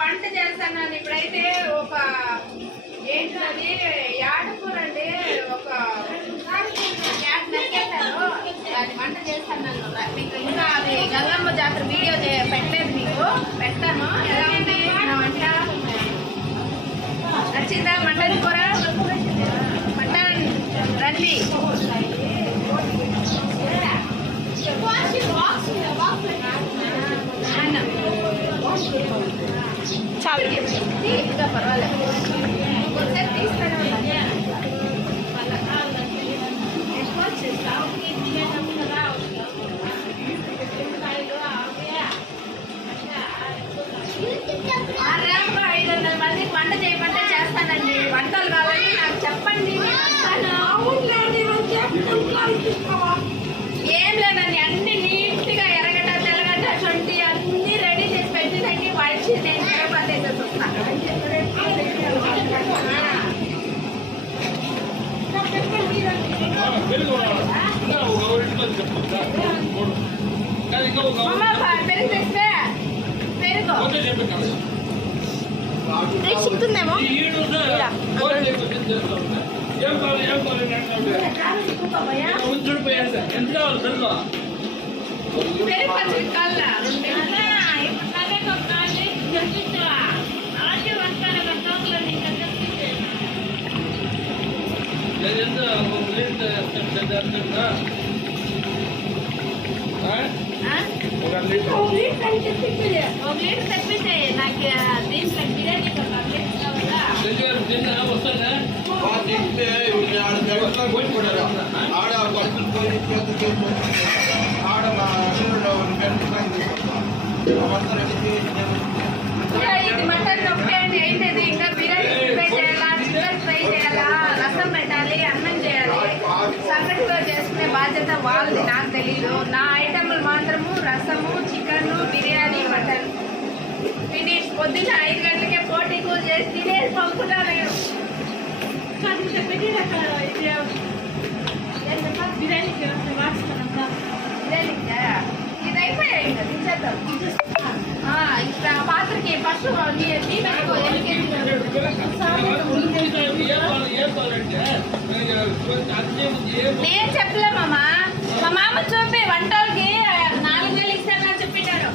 వంట చేస్తాను ఇప్పుడైతే ఒక ఏంటది యాడకూర అండి ఒక క్యాట్ నరికేశాను దాన్ని వంట చేస్తాను మీకు ఇంకా అది గంగమ్మ జాతర వీడియో పెట్టలేదు మీకు పెడతాను ఎలా ఉంది నా వంట నచ్చిందా మటన్ కూర మటన్ రండి చాలా ఇంకా పర్వాలేదు ఒకసారి తీస్తాను మందికి వంట చేయమంటే చేస్తానండి వంటలు కావాలి నాకు చెప్పండి ఏం లేదండి అన్ని నీట్గా ఎర్రగడ్డ తెల్లగడ్డ శొంఠి అన్ని రెడీ చేసి పెట్టినండి వాడిచి నేను తిరగబట్టేసేసి వస్తాను పెరుగు చిక్తుందేమో ఒక లీటర్ తెప్పితే నాకు దీంట్లో బిర్యానీ ఇది మటన్ ఒకటే అండి అయితే ఇంకా బిర్యానీ ప్రిపేర్ చేయాలా చికెన్ ఫ్రై చేయాలా రసం పెట్టాలి అన్నం చేయాలి సంగటితో చేసుకునే బాధ్యత వాళ్ళది నాకు తెలీదు నా ఐటమ్లు మాత్రము రసము చికెన్ బిర్యానీ మటన్ ఫినిష్ పొద్దున్న 5 గంటలకే పోటీ కూల్ చేసి తినేసి పంపుతా నేను బిర్యానీకి ఇది అయిపోయాయి ఇంకా తించేద్దాం ఇక్కడ పాత్రకి ఫస్ట్ నేను చెప్పలే మా మామ చూపి వంటలకి 4,000 ఇస్తానని చెప్పినాడు